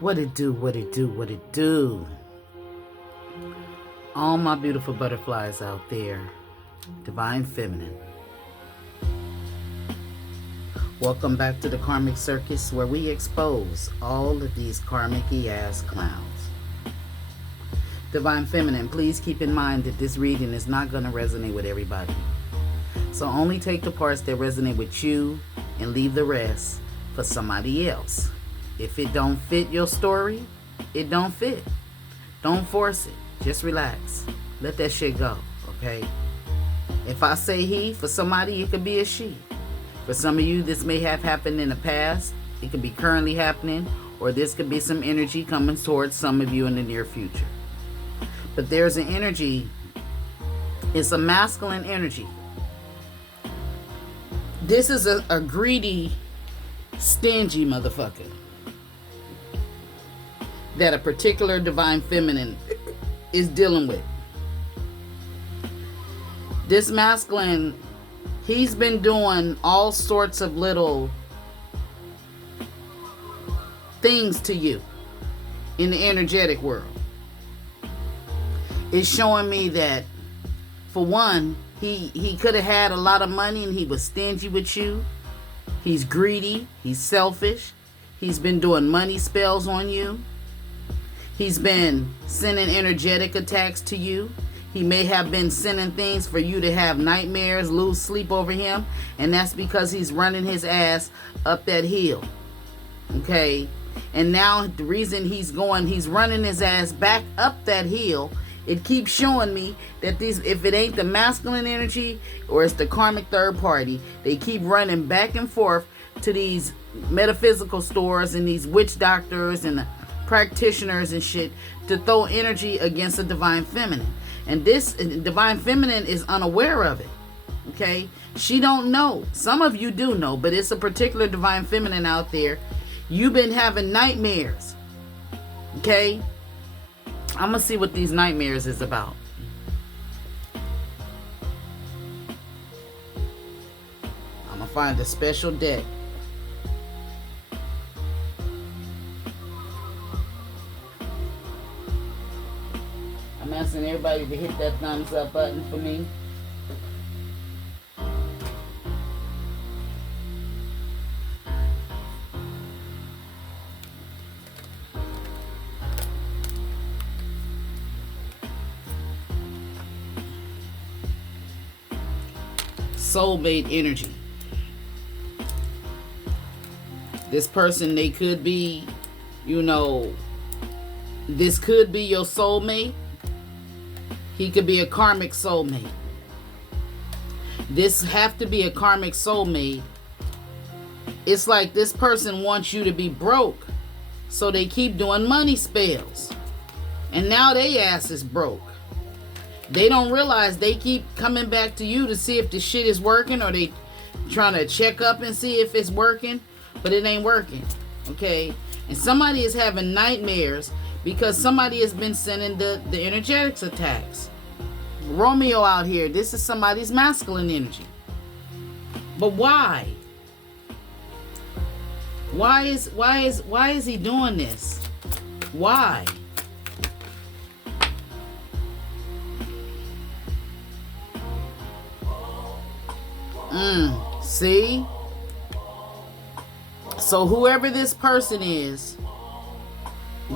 What it do, what it do, what it do. All my beautiful butterflies out there, Divine Feminine. Welcome back to the Karmic Circus, where we expose all of these karmic-y ass clowns. Divine Feminine, please keep in mind that this reading is not going to resonate with everybody. So only take the parts that resonate with you and leave the rest for somebody else. If it don't fit your story, it don't fit. Don't force it. Just relax. Let that shit go, okay? If I say he, for somebody, it could be a she. For some of you, this may have happened in the past. It could be currently happening, or this could be some energy coming towards some of you in the near future. But there's an energy. It's a masculine energy. This is a greedy, stingy motherfucker that a particular Divine Feminine is dealing with. This masculine, he's been doing all sorts of little things to you in the energetic world. It's showing me that, for one, he could have had a lot of money and he was stingy with you. He's greedy. He's selfish. He's been doing money spells on you. He's been sending energetic attacks to you. He may have been sending things for you to have nightmares, lose sleep over him. And that's because he's running his ass up that hill. Okay? And now the reason he's running his ass back up that hill, it keeps showing me that if it ain't the masculine energy or it's the karmic third party, they keep running back and forth to these metaphysical stores and these witch doctors and the practitioners and shit to throw energy against the Divine Feminine. And this Divine Feminine is unaware of it. Okay? She don't know. Some of you do know, but it's a particular Divine Feminine out there. You've been having nightmares. Okay? I'm gonna see what these nightmares is about. I'm gonna find a special deck. I'm asking everybody to hit that thumbs up button for me. Soulmate energy. This person, they could be, this could be your soulmate. He could be a karmic soulmate. This have to be a karmic soulmate. It's like this person wants you to be broke, so they keep doing money spells. And now they ass is broke. They don't realize they keep coming back to you to see if the shit is working, or they trying to check up and see if it's working, but it ain't working. Okay? And somebody is having nightmares because somebody has been sending the energetics attacks. Romeo out here, this is somebody's masculine energy. But why? Why is he doing this? Why? See? So whoever this person is,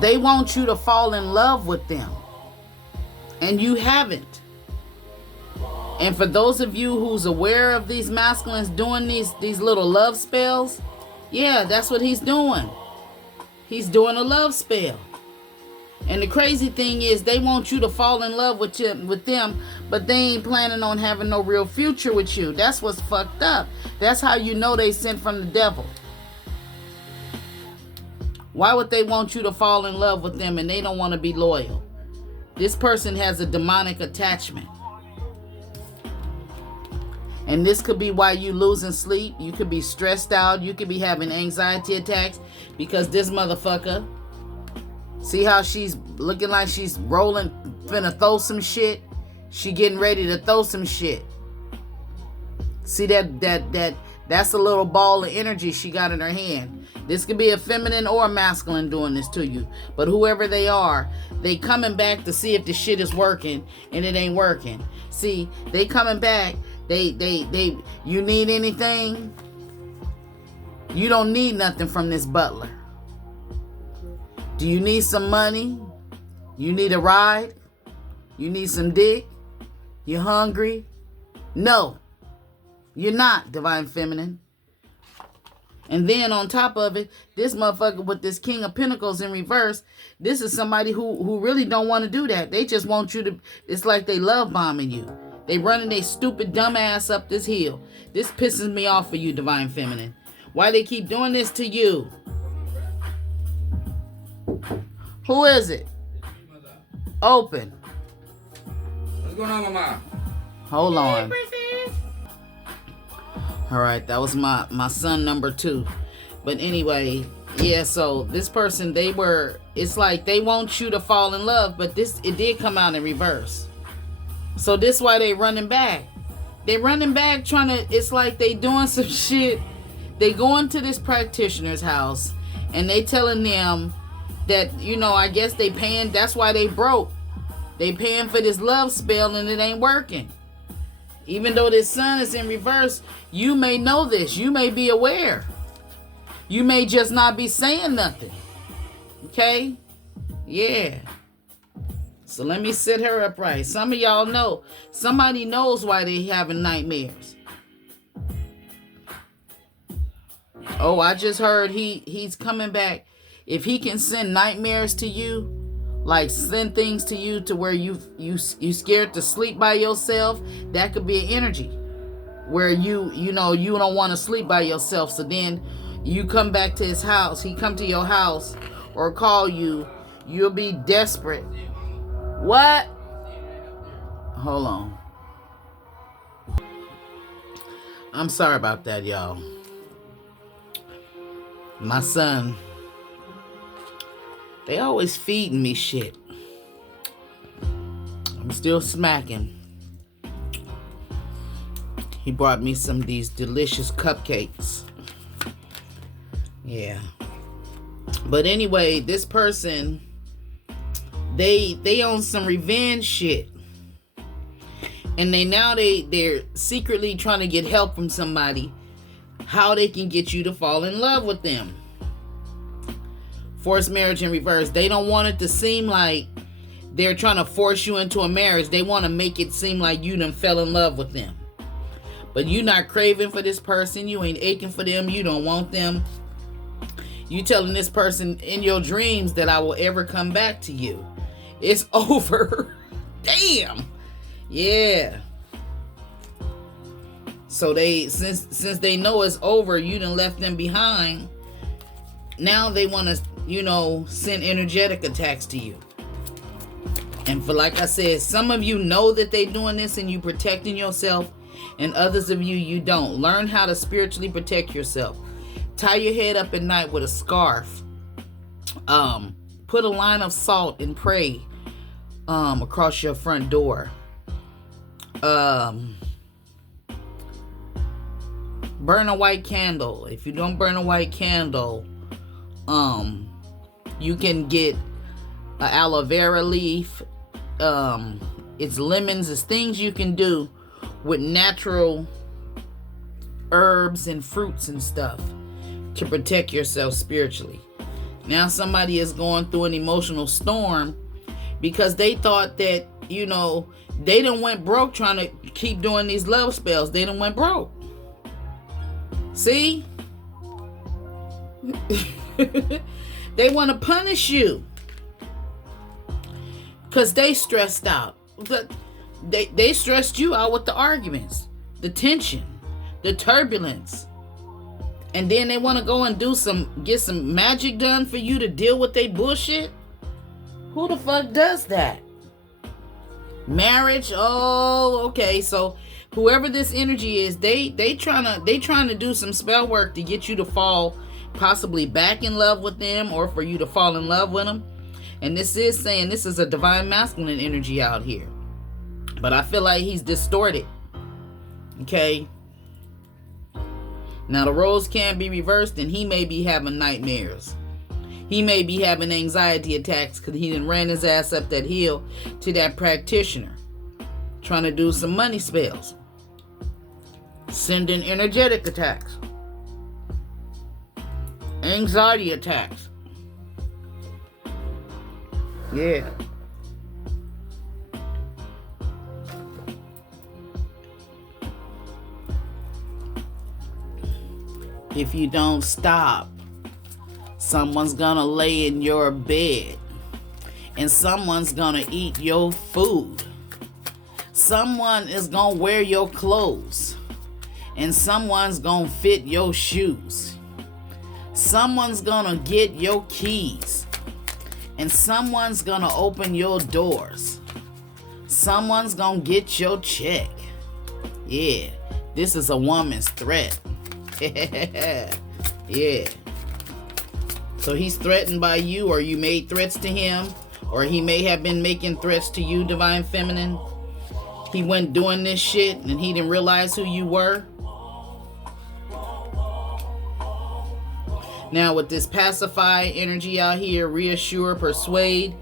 they want you to fall in love with them. And you haven't. And for those of you who's aware of these masculines doing these little love spells, yeah, that's what he's doing. He's doing a love spell. And the crazy thing is, they want you to fall in love with them, but they ain't planning on having no real future with you. That's what's fucked up. That's how you know they sent from the devil. Why would they want you to fall in love with them and they don't want to be loyal? This person has a demonic attachment. And this could be why you losing sleep. You could be stressed out. You could be having anxiety attacks because this motherfucker, see how she's looking like she's rolling, finna throw some shit? She getting ready to throw some shit. See that That's a little ball of energy she got in her hand. This could be a feminine or a masculine doing this to you. But whoever they are, they coming back to see if the shit is working, and it ain't working. See, they coming back. They you need anything? You don't need nothing from this butler. Do you need some money? You need a ride? You need some dick? You hungry? No. You're not, Divine Feminine. And then on top of it, this motherfucker with this King of Pentacles in reverse, this is somebody who really don't want to do that. They just want you to, it's like they love bombing you. They running their stupid dumb ass up this hill. This pisses me off for you, Divine Feminine. Why they keep doing this to you? Who is it? Open. What's going on, Mama? Hold on. All right, that was my son number 2. But anyway, yeah, so this person, it's like they want you to fall in love, but it did come out in reverse. So this why they running back. They running back trying to, it's like they doing some shit. They going to this practitioner's house and they telling them that, I guess they paying, that's why they broke. They paying for this love spell and it ain't working. Even though this sun is in reverse, you may know this. You may be aware. You may just not be saying nothing. Okay? Yeah. So let me sit her up right. Some of y'all know. Somebody knows why they having nightmares. Oh, I just heard he's coming back. If he can send nightmares to you, like send things to you to where you scared to sleep by yourself, that could be an energy where you don't want to sleep by yourself. So then you come back to his house, he come to your house or call you, you'll be desperate. What? Hold on. I'm sorry about that, y'all. My son, they always feeding me shit. I'm still smacking. He brought me some of these delicious cupcakes. Yeah. But anyway, this person, they on some revenge shit. And they're secretly trying to get help from somebody, how they can get you to fall in love with them. Forced marriage in reverse. They don't want it to seem like they're trying to force you into a marriage. They want to make it seem like you done fell in love with them. But you not craving for this person. You ain't aching for them. You don't want them. You telling this person in your dreams that I will ever come back to you. It's over. Damn. Yeah. So they, since they know it's over, you done left them behind. Now they want to, send energetic attacks to you. And for, like I said, some of you know that they doing this and you protecting yourself, and others of you don't. Learn how to spiritually protect yourself. Tie your head up at night with a scarf. Put a line of salt and pray across your front door. Burn a white candle. If you don't burn a white candle, you can get an aloe vera leaf. It's lemons. It's things you can do with natural herbs and fruits and stuff to protect yourself spiritually. Now somebody is going through an emotional storm because they thought that, they done went broke trying to keep doing these love spells. They done went broke. See? They want to punish you because they stressed out. They stressed you out with the arguments, the tension, the turbulence. And then they want to go and get some magic done for you to deal with their bullshit. Who the fuck does that? Marriage? Oh, okay. So whoever this energy is, they trying to do some spell work to get you to fall possibly back in love with them, or for you to fall in love with them. And this is saying this is a divine masculine energy out here. But I feel like he's distorted. Okay? Now the roles can be reversed, and he may be having nightmares. He may be having anxiety attacks because he done ran his ass up that hill to that practitioner, trying to do some money spells, sending energetic attacks, anxiety attacks. Yeah. If you don't stop, someone's gonna lay in your bed, and someone's gonna eat your food. Someone is gonna wear your clothes, and someone's gonna fit your shoes. Someone's gonna get your keys, and someone's gonna open your doors. Someone's gonna get your check. Yeah, this is a woman's threat. Yeah. So he's threatened by you, or you made threats to him, or he may have been making threats to you, Divine Feminine. He went doing this shit and he didn't realize who you were. Now with this pacify energy out here, reassure, persuade,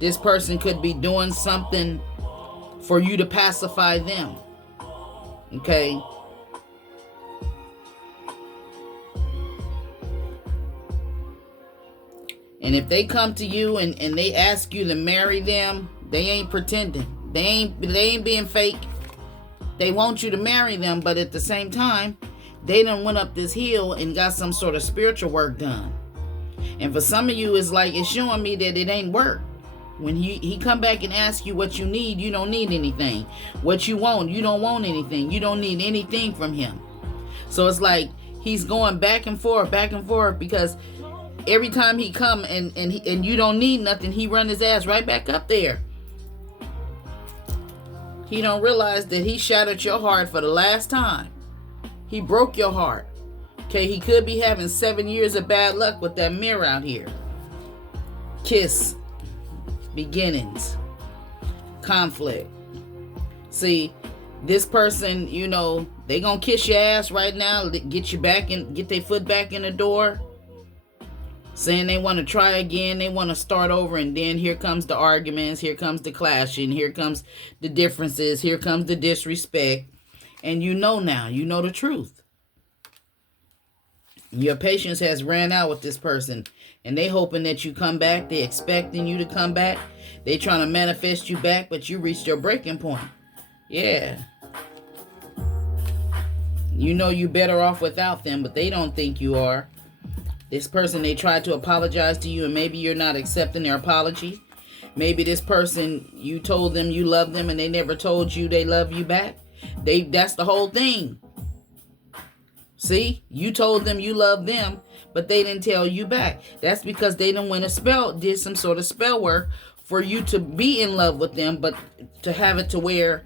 this person could be doing something for you to pacify them. Okay? And if they come to you and they ask you to marry them, they ain't pretending. They ain't being fake. They want you to marry them, but at the same time, they done went up this hill and got some sort of spiritual work done. And for some of you, it's like it's showing me that it ain't work. When he come back and ask you what you need, you don't need anything. What you want, you don't want anything. You don't need anything from him. So it's like he's going back and forth, because every time he come and you don't need nothing, he run his ass right back up there. He don't realize that he shattered your heart for the last time. He broke your heart. Okay, he could be having 7 years of bad luck with that mirror out here. Kiss. Beginnings. Conflict. See, this person, they gonna kiss your ass right now, get you back and get their foot back in the door, saying they want to try again, they want to start over, and then here comes the arguments, here comes the clashing, here comes the differences, here comes the disrespect, and now, you know the truth. Your patience has ran out with this person, and they hoping that you come back, they expecting you to come back, they trying to manifest you back, but you reached your breaking point. Yeah. You better off without them, but they don't think you are. This person, they tried to apologize to you, and maybe you're not accepting their apology. Maybe this person, you told them you love them and they never told you they love you back. That's the whole thing. See, you told them you love them, but they didn't tell you back. That's because they did some sort of spell work for you to be in love with them, but to have it to where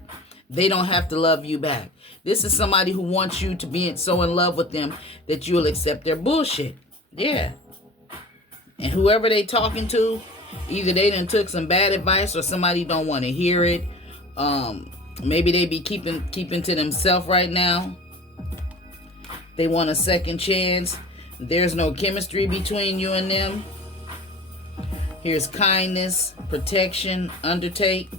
they don't have to love you back. This is somebody who wants you to be so in love with them that you'll accept their bullshit. Yeah. And whoever they talking to, either they done took some bad advice or somebody don't want to hear it. Maybe they be keeping to themselves right now. They want a second chance. There's no chemistry between you and them. Here's kindness, protection, undertake.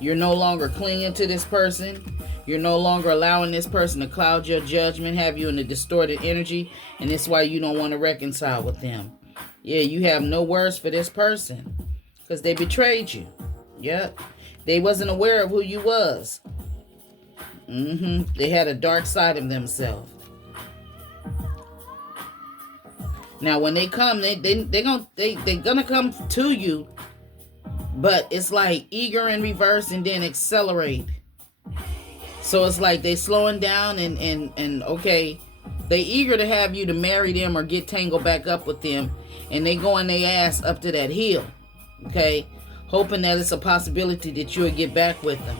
You're no longer clinging to this person. You're no longer allowing this person to cloud your judgment, have you in a distorted energy, and that's why you don't want to reconcile with them. Yeah, you have no words for this person because they betrayed you. Yep. They wasn't aware of who you was. They had a dark side of themselves. Now, when they come, they're gonna come to you, but it's like eager in reverse and then accelerate. So it's like they slowing down and okay, they eager to have you to marry them or get tangled back up with them, and they going their ass up to that hill, okay, hoping that it's a possibility that you'll get back with them.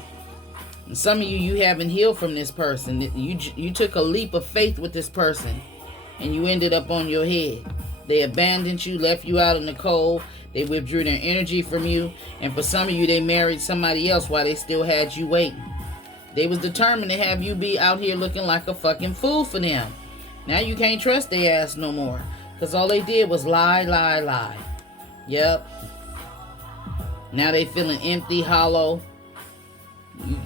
And some of you haven't healed from this person. You took a leap of faith with this person, and you ended up on your head. They abandoned you, left you out in the cold. They withdrew their energy from you, and for some of you, they married somebody else while they still had you waiting. They was determined to have you be out here looking like a fucking fool for them. Now you can't trust their ass no more. Because all they did was lie, lie, lie. Yep. Now they feeling empty, hollow.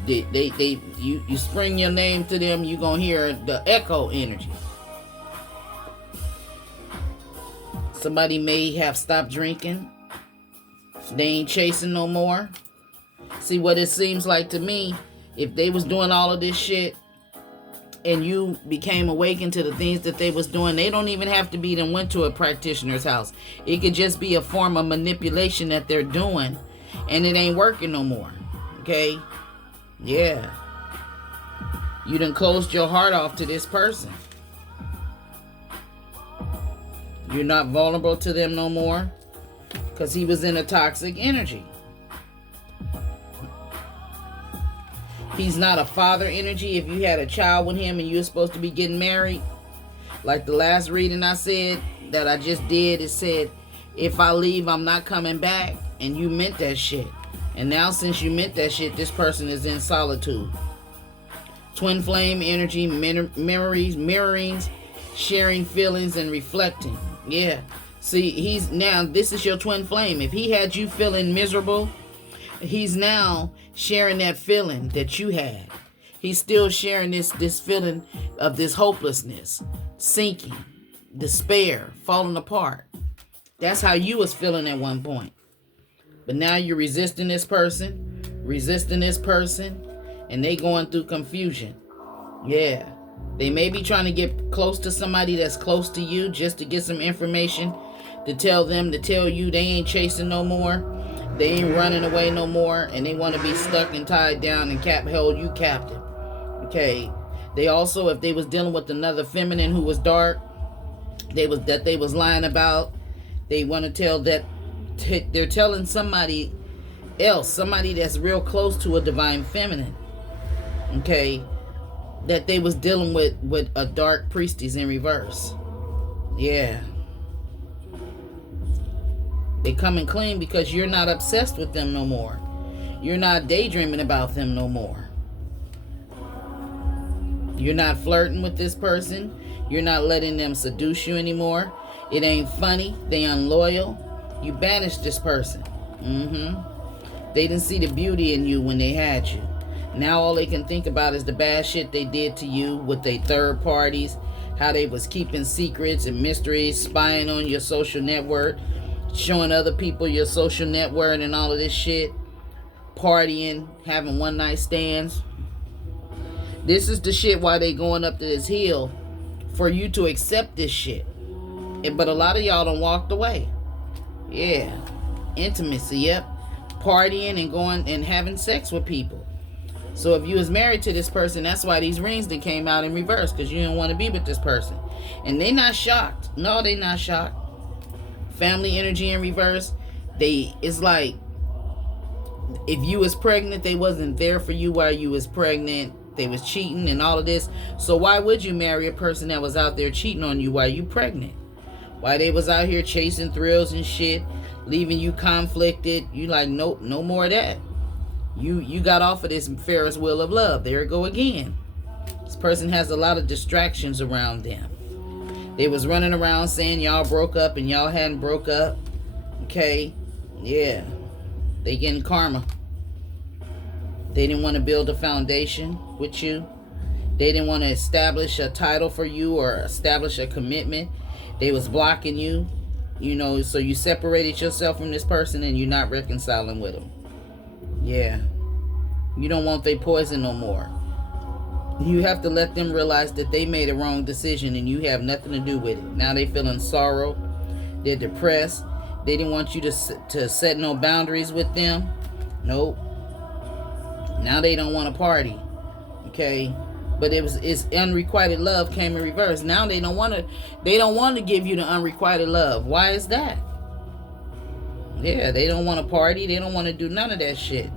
You spring your name to them, you gonna hear the echo energy. Somebody may have stopped drinking. They ain't chasing no more. See, what it seems like to me, if they was doing all of this shit and you became awakened to the things that they was doing, they don't even have to be then went to a practitioner's house. It could just be a form of manipulation that they're doing, and it ain't working no more. Okay? Yeah. You done closed your heart off to this person. You're not vulnerable to them no more because he was in a toxic energy. He's not a father energy. If you had a child with him and you were supposed to be getting married, like the last reading I said that I just did, it said, if I leave, I'm not coming back. And you meant that shit. And now since you meant that shit, this person is in solitude. Twin flame energy, memories, mirrorings, sharing feelings, and reflecting. Yeah. See, this is your twin flame. If he had you feeling miserable, he's now sharing that feeling that you had. He's still sharing this feeling of this hopelessness, sinking, despair, falling apart. That's how you was feeling at one point. But now you're resisting this person, and they going through confusion. Yeah. They may be trying to get close to somebody that's close to you just to get some information to tell you they ain't chasing no more. They ain't running away no more, and they want to be stuck and tied down and hold you captive. Okay. They also, if they was dealing with another feminine who was dark, they was lying about, they want to tell that they're telling somebody else, somebody that's real close to a divine feminine. Okay. That they was dealing with a dark priestess in reverse. Yeah. They coming clean because you're not obsessed with them no more. You're not daydreaming about them no more. You're not flirting with this person. You're not letting them seduce you anymore. It ain't funny. They unloyal. You banished this person. They didn't see the beauty in you when they had you. Now all they can think about is the bad shit they did to you with their third parties, how they was keeping secrets and mysteries, spying on your social network, showing other people your social network and all of this shit, partying, having one night stands. This is the shit why they going up to this hill, for you to accept this shit. But a lot of y'all done walked away. Yeah. Intimacy, yep. Partying and going and having sex with people. So if you was married to this person, that's why these rings that came out in reverse, because you didn't want to be with this person. And they not shocked. No, they not shocked. Family energy in reverse. It's like if you was pregnant, they wasn't there for you while you was pregnant. They was cheating and all of this. So why would you marry a person that was out there cheating on you while you pregnant? Why they was out here chasing thrills and shit, leaving you conflicted. You like, nope, no more of that. You got off of this Ferris wheel of love. There it go again. This person has a lot of distractions around them. They was running around saying y'all broke up and y'all hadn't broke up. Okay? Yeah. They getting karma. They didn't want to build a foundation with you. They didn't want to establish a title for you or establish a commitment. They was blocking you. So you separated yourself from this person and you're not reconciling with them. Yeah. You don't want their poison no more. You have to let them realize that they made a wrong decision and you have nothing to do with it. Now they feeling sorrow. They're depressed. They didn't want you to set no boundaries with them. Nope. Now they don't want to party. Okay? But it's unrequited love came in reverse. Now they don't want to give you the unrequited love. Why is that? Yeah, they don't want to party. They don't want to do none of that shit.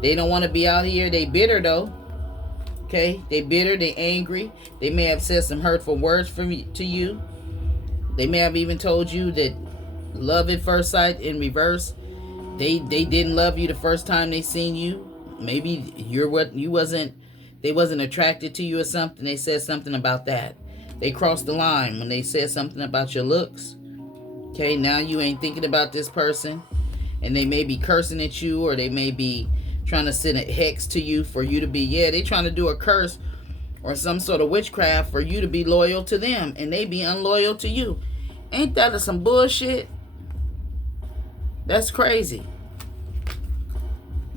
They don't want to be out here. They bitter though. Okay? They bitter. They angry. They may have said some hurtful words to you. They may have even told you that love at first sight in reverse. They didn't love you the first time they seen you. Maybe they wasn't attracted to you or something. They said something about that. they crossed the line when they said something about your looks. Okay, now you ain't thinking about this person, and they may be cursing at you, or they may be trying to send a hex to you for you to be, they trying to do a curse or some sort of witchcraft for you to be loyal to them, and they be unloyal to you. Ain't that some bullshit? That's crazy.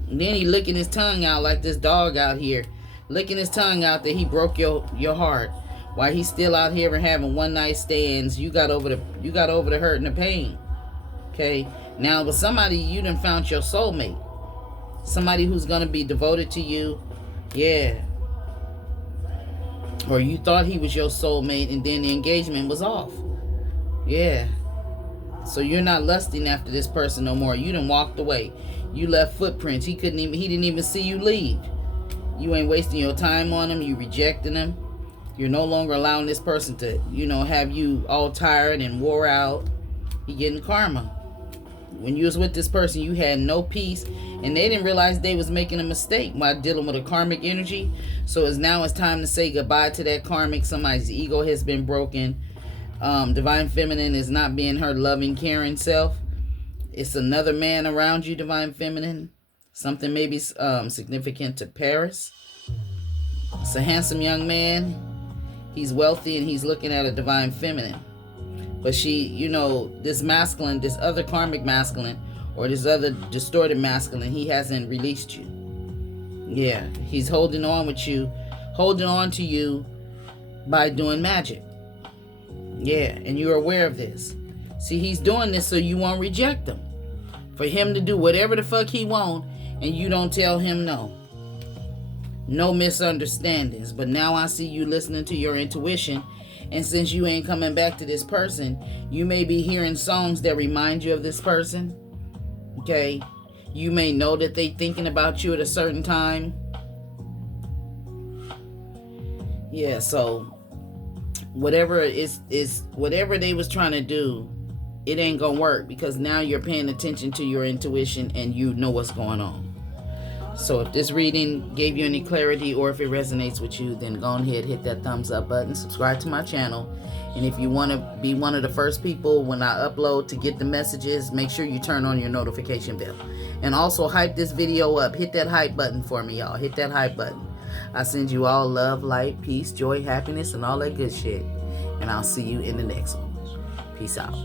And then he licking his tongue out like this dog out here, licking his tongue out that he broke your heart. While he's still out here and having one night stands, you got over the hurt and the pain. Okay, now with somebody, you done found your soulmate, somebody who's gonna be devoted to you, or you thought he was your soulmate, and then the engagement was off. So you're not lusting after this person no more. You done walked away. You left footprints. He didn't even see you leave. You ain't wasting your time on him. You rejecting him. You're no longer allowing this person to, have you all tired and wore out. You getting karma. When you was with this person, you had no peace, and they didn't realize they was making a mistake while dealing with a karmic energy. So it's time to say goodbye to that karmic. Somebody's ego has been broken. Divine Feminine is not being her loving, caring self. It's another man around you, Divine Feminine. Something maybe significant to Paris. It's a handsome young man. He's wealthy, and he's looking at a Divine Feminine. But she, this masculine, this other karmic masculine, or this other distorted masculine, he hasn't released you. He's holding on to you by doing magic. And you're aware of this. See, he's doing this so you won't reject him. For him to do whatever the fuck he want, and you don't tell him no. No misunderstandings. But now I see you listening to your intuition, and since you ain't coming back to this person, you may be hearing songs that remind you of this person. Okay? You may know that they thinking about you at a certain time. So whatever whatever they was trying to do, it ain't gonna work, because now you're paying attention to your intuition and you know what's going on. So if this reading gave you any clarity, or if it resonates with you, then go ahead, hit that thumbs up button, subscribe to my channel, and if you want to be one of the first people when I upload to get the messages, make sure you turn on your notification bell. And also hype this video up. Hit that hype button for me, y'all. Hit that hype button. I send you all love, light, peace, joy, happiness, and all that good shit. And I'll see you in the next one. Peace out.